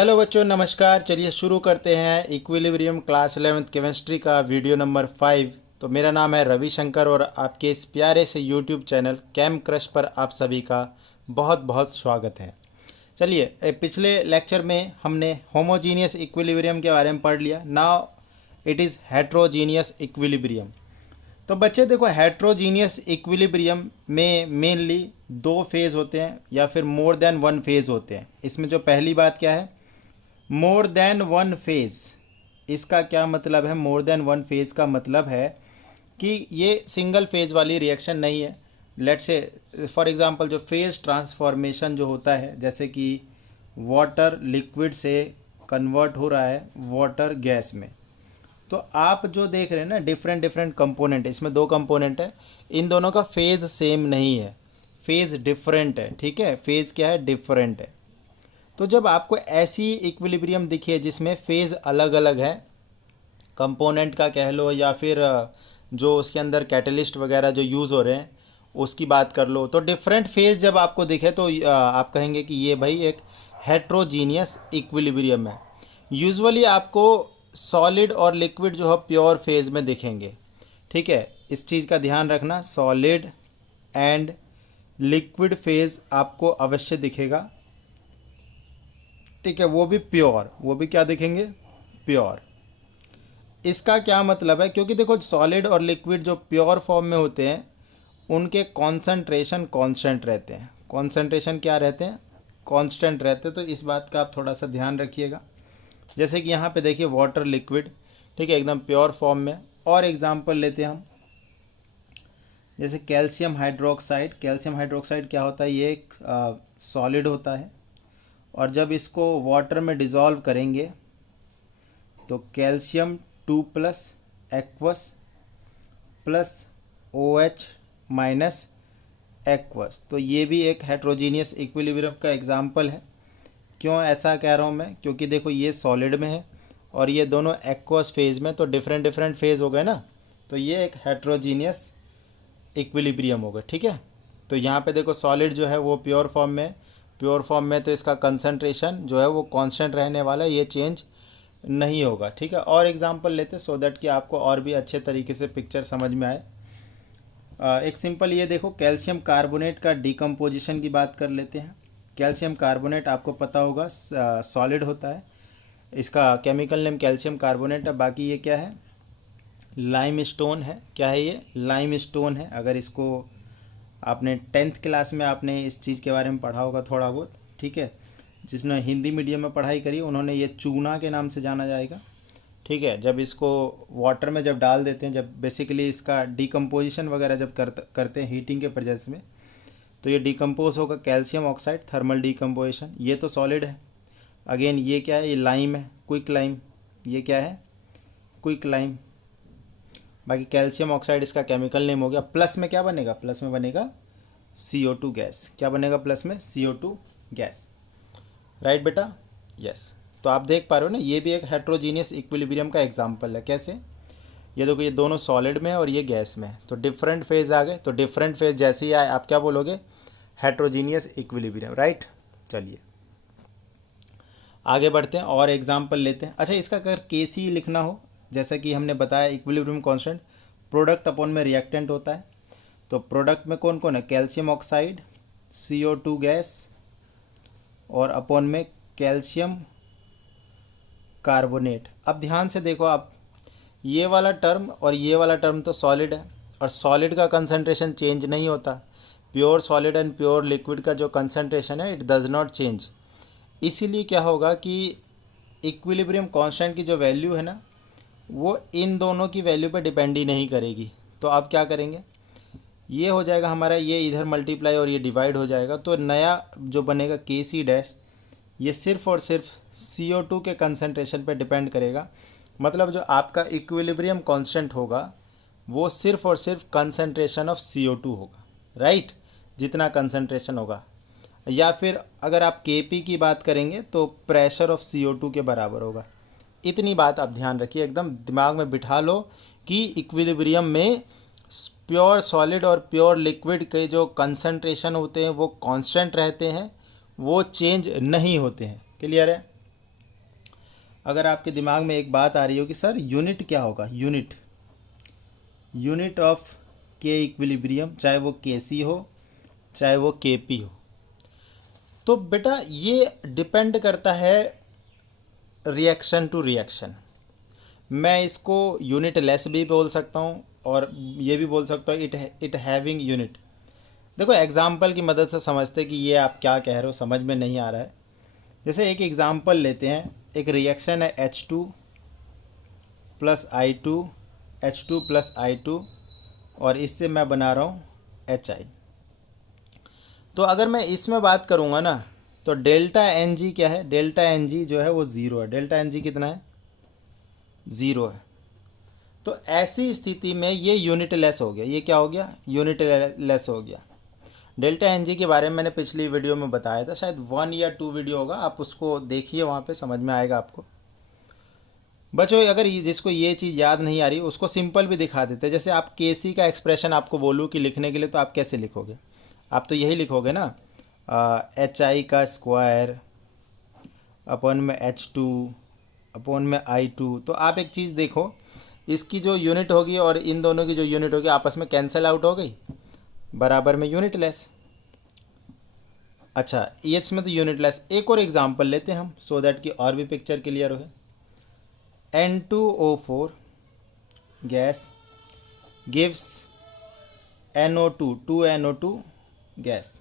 Hello बच्चों, नमस्कार। चलिए शुरू करते हैं इक्विलिब्रियम क्लास 11th केमिस्ट्री का वीडियो नंबर 5। तो मेरा नाम है रविशंकर और आपके इस प्यारे से यूट्यूब चैनल कैम क्रश पर आप सभी का बहुत बहुत स्वागत है। चलिए, पिछले लेक्चर में हमने होमोजीनियस इक्विलिब्रियम के बारे में पढ़ लिया। Now it is heterogeneous equilibrium. तो बच्चे देखो, हेट्रोजीनियस इक्विलिब्रियम में मेनली दो फेज़ होते हैं या फिर मोर देन वन फेज़ होते हैं। इसमें जो पहली बात क्या है, मोर देन वन फेज़। इसका क्या मतलब है? मोर देन वन फेज़ का मतलब है कि ये सिंगल फेज़ वाली रिएक्शन नहीं है। लेट्स से फॉर एग्जांपल जो फेज़ ट्रांसफॉर्मेशन जो होता है, जैसे कि वाटर लिक्विड से कन्वर्ट हो रहा है वाटर गैस में, तो आप जो देख रहे हैं ना, डिफरेंट डिफरेंट कंपोनेंट, इसमें दो कंपोनेंट है, इन दोनों का फेज़ सेम नहीं है, फेज़ डिफरेंट है। ठीक है, फेज़ क्या है? डिफरेंट है। तो जब आपको ऐसी इक्विलिब्रियम दिखे जिसमें फेज़ अलग अलग है, कंपोनेंट का कह लो या फिर जो उसके अंदर कैटलिस्ट वगैरह जो यूज़ हो रहे हैं उसकी बात कर लो, तो डिफरेंट फेज़ जब आपको दिखे तो आप कहेंगे कि ये भाई एक हेट्रोजीनियस इक्विलिब्रियम है। यूजुअली आपको सॉलिड और लिक्विड जो है प्योर फेज़ में दिखेंगे। ठीक है, इस चीज़ का ध्यान रखना, सॉलिड एंड लिक्विड फेज़ आपको अवश्य दिखेगा। ठीक है, वो भी प्योर, वो भी क्या दिखेंगे? प्योर। इसका क्या मतलब है? क्योंकि देखो, सॉलिड और लिक्विड जो प्योर फॉर्म में होते हैं उनके कॉन्सेंट्रेशन कांस्टेंट रहते हैं। कॉन्सेंट्रेशन क्या रहते हैं? कांस्टेंट रहते हैं। तो इस बात का आप थोड़ा सा ध्यान रखिएगा। जैसे कि यहाँ पे देखिए वाटर लिक्विड, ठीक है, एकदम प्योर फॉर्म में। और एग्जांपल लेते हैं हम, जैसे कैल्शियम हाइड्रोक्साइड। कैल्शियम हाइड्रोक्साइड क्या होता है? ये एक सॉलिड होता है, और जब इसको वाटर में डिज़ोल्व करेंगे तो calcium 2+ aqueous plus OH minus aqueous, तो ये भी एक हेट्रोजीनियस इक्विलिब्रियम का एग्जांपल है। क्यों ऐसा कह रहा हूँ मैं? क्योंकि देखो ये सॉलिड में है और ये दोनों एक्वस फेज़ में, तो डिफरेंट डिफरेंट फेज़ हो गए ना, तो ये एक हेट्रोजीनियस इक्विलिब्रियम होगा। ठीक है, तो यहाँ पे देखो सॉलिड जो है वो प्योर फॉर्म में, प्योर फॉर्म में तो इसका कंसंट्रेशन जो है वो कांस्टेंट रहने वाला है, ये चेंज नहीं होगा। ठीक है, और एग्जांपल लेते सो दैट कि आपको और भी अच्छे तरीके से पिक्चर समझ में आए। एक सिंपल ये देखो, कैल्शियम कार्बोनेट का डिकम्पोजिशन की बात कर लेते हैं। कैल्शियम कार्बोनेट आपको पता होगा सॉलिड होता है, इसका केमिकल नेम कैल्शियम कार्बोनेट है। बाकी ये क्या है? लाइम स्टोन है। क्या है ये? लाइम स्टोन है। अगर इसको आपने 10th क्लास में आपने इस चीज़ के बारे में पढ़ा होगा थोड़ा बहुत। ठीक है, जिसने हिंदी मीडियम में पढ़ाई करी उन्होंने ये चूना के नाम से जाना जाएगा। ठीक है, जब इसको वाटर में जब डाल देते हैं, जब बेसिकली इसका डिकम्पोजिशन वगैरह जब करते हैं हीटिंग के प्रोसेस में, तो ये डिकम्पोज होगा कैल्शियम ऑक्साइड, थर्मल डिकम्पोजिशन। ये तो सॉलिड है। अगेन ये क्या है? ये लाइम है, क्विक लाइम। ये क्या है? Quick lime. बाकी कैल्शियम ऑक्साइड इसका केमिकल नेम हो गया। प्लस में क्या बनेगा? प्लस में बनेगा CO2 गैस। क्या बनेगा प्लस में? CO2 gas. राइट बेटा? यस। तो आप देख पा रहे हो ना, ये भी एक हेट्रोजीनियस इक्विलिब्रियम का एग्जांपल है। कैसे? ये देखो, ये दोनों सॉलिड में है और ये गैस में है, तो डिफरेंट फेज आ गए। तो डिफरेंट फेज जैसे ही आए आप क्या बोलोगे? Heterogeneous equilibrium. राइट, चलिए आगे बढ़ते हैं और एग्जांपल लेते हैं। अच्छा, इसका अगर KC लिखना हो, जैसा कि हमने बताया इक्विलिब्रियम कांस्टेंट प्रोडक्ट अपॉन में रिएक्टेंट होता है, तो प्रोडक्ट में कौन कौन है? कैल्शियम ऑक्साइड, CO2 गैस और अपॉन में कैल्शियम कार्बोनेट। अब ध्यान से देखो आप, ये वाला टर्म और ये वाला टर्म तो सॉलिड है, और सॉलिड का कंसंट्रेशन चेंज नहीं होता। Pure solid and pure liquid का जो कंसंट्रेशन है इट डज़ नॉट चेंज। इसीलिए क्या होगा कि इक्विलिब्रियम कांस्टेंट की जो वैल्यू है ना, वो इन दोनों की वैल्यू पे डिपेंड ही नहीं करेगी। तो आप क्या करेंगे? ये हो जाएगा हमारा, ये इधर मल्टीप्लाई और ये डिवाइड हो जाएगा, तो नया जो बनेगा KC डैश, ये सिर्फ और सिर्फ CO2 के कंसंट्रेशन पे डिपेंड करेगा। मतलब जो आपका इक्विलिब्रियम कांस्टेंट होगा वो सिर्फ और सिर्फ कंसंट्रेशन ऑफ CO2 होगा। राइट, जितना कंसंट्रेशन होगा, या फिर अगर आप KP की बात करेंगे तो प्रेशर ऑफ CO2 के बराबर होगा। इतनी बात आप ध्यान रखिए, एकदम दिमाग में बिठा लो कि इक्विलिब्रियम में प्योर सॉलिड और प्योर लिक्विड के जो कंसंट्रेशन होते हैं वो कांस्टेंट रहते हैं, वो चेंज नहीं होते हैं। क्लियर है? अगर आपके दिमाग में एक बात आ रही हो कि सर यूनिट क्या होगा, यूनिट ऑफ के इक्विलिब्रियम, चाहे वो के सी हो चाहे वो के पी हो, तो बेटा ये डिपेंड करता है रिएक्शन टू रिएक्शन। मैं इसको यूनिट लेस भी बोल सकता हूँ और ये भी बोल सकता हूँ इट हैविंग यूनिट। देखो एग्जाम्पल की मदद से समझते कि ये आप क्या कह रहे हो, समझ में नहीं आ रहा है। जैसे एक एग्ज़ाम्पल लेते हैं, एक रिएक्शन है H2 plus I2, H2 plus I2, और इससे मैं बना रहा हूँ HI। तो अगर मैं इसमें बात करूँगा ना, तो डेल्टा एन जी क्या है, डेल्टा एन जी जो है वो ज़ीरो है। डेल्टा एन जी कितना है, ज़ीरो है। तो ऐसी स्थिति में ये यूनिट लेस हो गया। ये क्या हो गया, यूनिट लेस हो गया। डेल्टा एन जी के बारे में मैंने पिछली वीडियो में बताया था, शायद 1 या 2 वीडियो होगा, आप उसको देखिए, वहाँ पे समझ में आएगा आपको। बच्चों अगर जिसको ये चीज़ याद नहीं आ रही उसको सिंपल भी दिखा देते हैं। जैसे आप के सी का एक्सप्रेशन आपको बोलूँ कि लिखने के लिए, तो आप कैसे लिखोगे, आप तो यही लिखोगे ना, एच आई का स्क्वायर अपन में H2 अपन में I2। तो आप एक चीज़ देखो, इसकी जो यूनिट होगी और इन दोनों की जो यूनिट होगी आपस में कैंसिल आउट हो गई, बराबर में यूनिट लेस। अच्छा ये इसमें तो यूनिट लेस। एक और एग्जांपल लेते हैं हम, सो दैट कि और भी पिक्चर क्लियर हो। N2O4 gas gives NO2 2NO2 gas,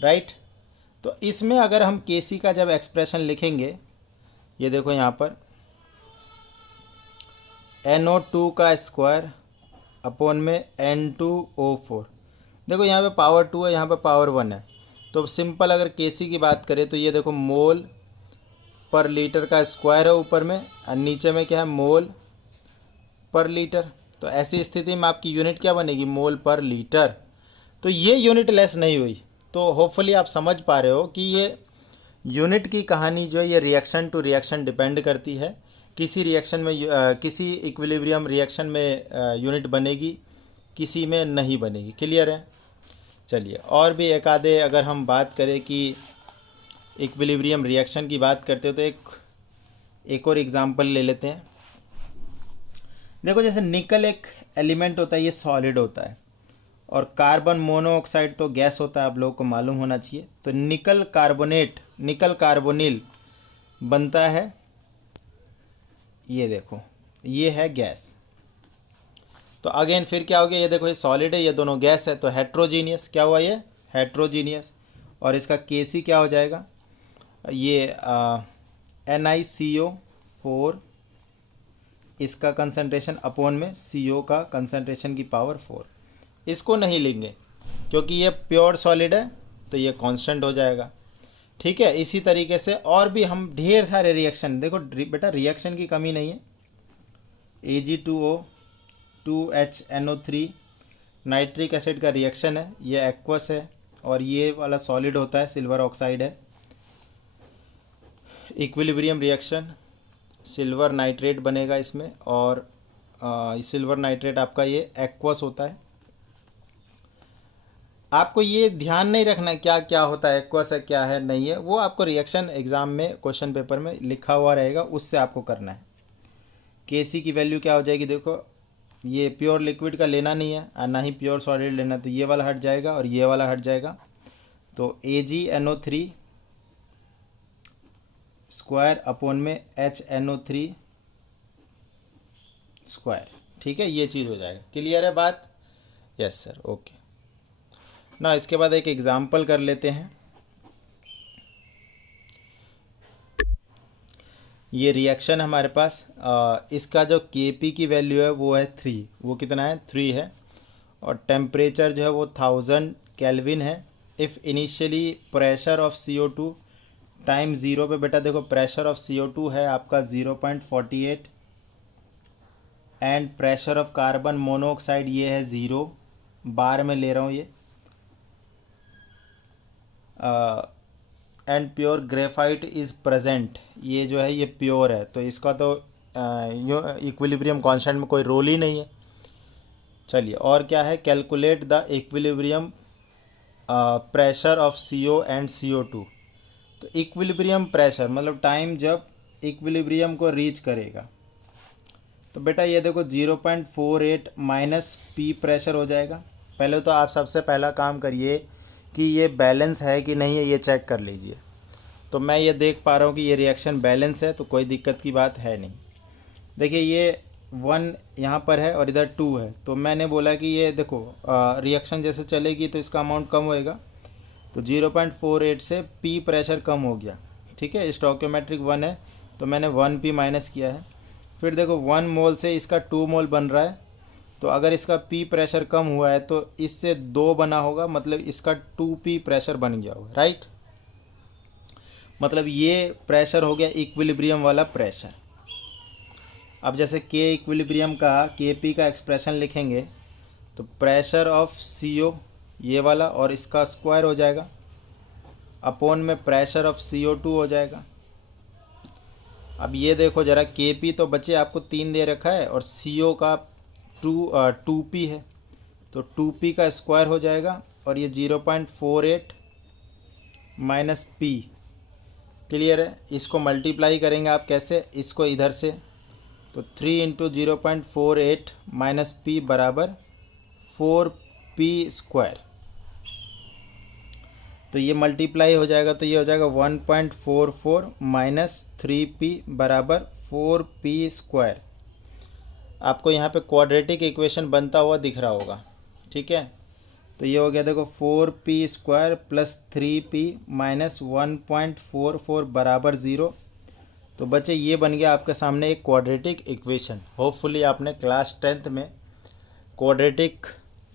right. तो इसमें अगर हम Kc का जब एक्सप्रेशन लिखेंगे, ये देखो यहाँ पर NO2 का स्क्वायर अपॉन में N2O4। देखो यहाँ पे पावर 2 है, यहाँ पे पावर 1 है। तो सिंपल अगर Kc की बात करें तो ये देखो मोल पर लीटर का स्क्वायर है ऊपर में, और नीचे में क्या है, मोल पर लीटर। तो ऐसी स्थिति में आपकी यूनिट क्या बनेगी, मोल पर लीटर। तो ये यूनिट लेस नहीं हुई। तो होपफुली आप समझ पा रहे हो कि ये यूनिट की कहानी जो है ये रिएक्शन टू रिएक्शन डिपेंड करती है। किसी रिएक्शन में किसी इक्विलिब्रियम रिएक्शन में यूनिट बनेगी, किसी में नहीं बनेगी। क्लियर है। चलिए और भी एक आधे अगर हम बात करें कि इक्विलिब्रियम रिएक्शन की बात करते हो, तो एक और एग्जांपल ले लेते हैं। देखो जैसे निकल एक एलिमेंट होता है, ये सॉलिड होता है, और कार्बन मोनोऑक्साइड तो गैस होता है, आप लोगों को मालूम होना चाहिए। तो निकल कार्बोनेट, निकल कार्बोनिल बनता है, ये देखो ये है गैस। तो अगेन फिर क्या हो गया, ये देखो ये सॉलिड है, ये दोनों गैस है, तो हेट्रोजीनियस क्या हुआ, ये हेट्रोजीनियस। और इसका Kc क्या हो जाएगा, ये NiCO4, इसका कंसंट्रेशन अपॉन में CO का कंसंट्रेशन की पावर 4। इसको नहीं लेंगे क्योंकि ये प्योर सॉलिड है, तो ये कांस्टेंट हो जाएगा। ठीक है। इसी तरीके से और भी हम ढेर सारे रिएक्शन, देखो बेटा रिएक्शन की कमी नहीं है। Ag2O 2HNO3 नाइट्रिक एसिड का रिएक्शन है, ये एक्वस है, और ये वाला सॉलिड होता है, सिल्वर ऑक्साइड है। इक्विलिब्रियम रिएक्शन, सिल्वर नाइट्रेट बनेगा इसमें, और सिल्वर नाइट्रेट आपका ये एक्वस होता है। आपको ये ध्यान नहीं रखना क्या क्या होता है, एक्वस है क्या है नहीं है, वो आपको रिएक्शन एग्ज़ाम में क्वेश्चन पेपर में लिखा हुआ रहेगा, उससे आपको करना है। Kc की वैल्यू क्या हो जाएगी, देखो ये प्योर लिक्विड का लेना नहीं है और ना ही प्योर सॉलिड लेना, तो ये वाला हट जाएगा और ये वाला हट जाएगा। तो AgNO3 स्क्वायर अपॉन में HNO3 स्क्वायर। ठीक है, ये चीज़ हो जाएगा। क्लियर है बात। यस सर, ओके ना। इसके बाद एक एग्जांपल कर लेते हैं। ये रिएक्शन हमारे पास इसका जो Kp की वैल्यू है वो है 3। वो कितना है, 3 है, और टेम्परेचर जो है वो 1000 केल्विन है। If initially pressure of CO2 time 0 पे, बेटा देखो प्रेशर ऑफ CO2 है आपका 0.48, and pressure of carbon monoxide ये है 0, बार में ले रहा हूँ ये, and pure graphite is present, ये जो है ये प्योर है, तो इसका तो इक्विलिब्रियम कांस्टेंट में कोई रोल ही नहीं है। चलिए और क्या है, calculate the equilibrium pressure of CO and CO2। तो इक्विलिब्रियम प्रेशर मतलब टाइम जब इक्विलिब्रियम को रीच करेगा। तो बेटा ये देखो 0.48 माइनस पी प्रेशर हो जाएगा। पहले तो आप सबसे पहला काम करिए कि ये बैलेंस है कि नहीं है ये चेक कर लीजिए। तो मैं ये देख पा रहा हूँ कि ये रिएक्शन बैलेंस है, तो कोई दिक्कत की बात है नहीं। देखिए ये 1 यहाँ पर है और इधर 2 है, तो मैंने बोला कि ये देखो रिएक्शन जैसे चलेगी तो इसका अमाउंट कम होएगा। तो 0.48 से पी प्रेशर कम हो गया, ठीक है। स्टोइकियोमेट्रिक 1 है तो मैंने 1 पी माइनस किया है। फिर देखो 1 मोल से इसका 2 मोल बन रहा है, तो अगर इसका पी प्रेशर कम हुआ है तो इससे 2 बना होगा, मतलब इसका 2 पी प्रेशर बन गया होगा, राइट। मतलब ये प्रेशर हो गया इक्विलिब्रियम वाला प्रेशर। अब जैसे के इक्विलिब्रियम का के पी का एक्सप्रेशन लिखेंगे तो प्रेशर ऑफ सी ओ ये वाला और इसका स्क्वायर हो जाएगा अपॉन में प्रेशर ऑफ CO2 हो जाएगा। अब ये देखो ज़रा के पी तो बच्चे आपको 3 दे रखा है और CO का 2 पी है, तो 2 पी का स्क्वायर हो जाएगा और ये 0.48 माइनस पी। क्लियर है। इसको मल्टीप्लाई करेंगे आप कैसे, इसको इधर से, तो 3 इंटू 0.48 माइनस पी बराबर 4 पी स्क्वायर। तो ये मल्टीप्लाई हो जाएगा तो ये हो जाएगा 1.44 माइनस 3p बराबर 4p स्क्वायर। आपको यहाँ पे क्वाड्रेटिक इक्वेशन बनता हुआ दिख रहा होगा, ठीक है। तो ये हो गया देखो 4p square plus 3p minus 1.44 बराबर 0। तो बच्चे ये बन गया आपके सामने एक क्वाड्रेटिक इक्वेशन। होपफुली आपने क्लास 10th में क्वाड्रेटिक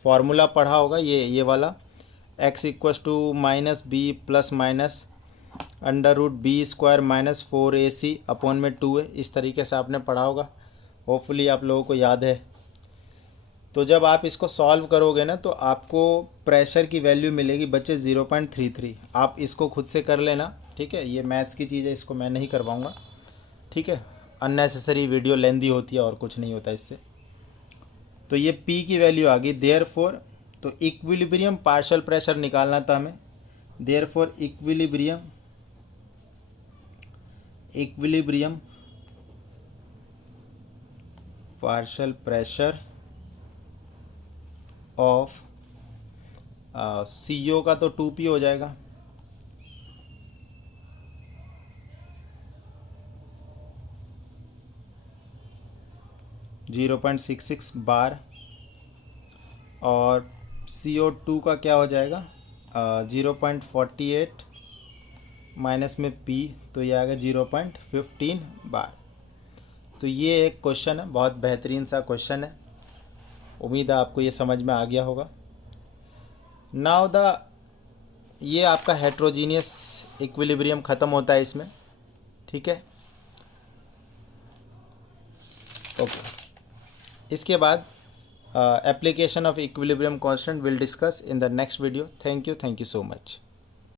फार्मूला पढ़ा होगा, ये वाला x equals to minus b plus minus under root b square minus 4ac upon में 2 है। इस तरीके से आपने पढ़ा होगा, होपफुली आप लोगों को याद है। तो जब आप इसको सॉल्व करोगे ना तो आपको प्रेशर की वैल्यू मिलेगी बच्चे 0.33। आप इसको खुद से कर लेना, ठीक है। ये मैथ्स की चीज़ है, इसको मैं नहीं करवाऊँगा, ठीक है। अननेसेसरी वीडियो लेंदी होती है और कुछ नहीं होता इससे। तो ये P की वैल्यू आ गई। देयरफॉर तो इक्विलिब्रियम पार्शियल प्रेशर निकालना था हमें। Therefore equilibrium partial pressure of CO का तो 2p हो जाएगा, .66 बार, और CO2 का क्या हो जाएगा 0.48 माइनस में P, तो ये आएगा 0.15 बार। तो ये एक क्वेश्चन है, बहुत बेहतरीन सा क्वेश्चन है। उम्मीद है आपको ये समझ में आ गया होगा। नाउ ये आपका हेट्रोजीनियस इक्विलिब्रियम ख़त्म होता है इसमें, ठीक है। ओके, इसके बाद application of equilibrium constant will discuss in the next video. Thank you so much.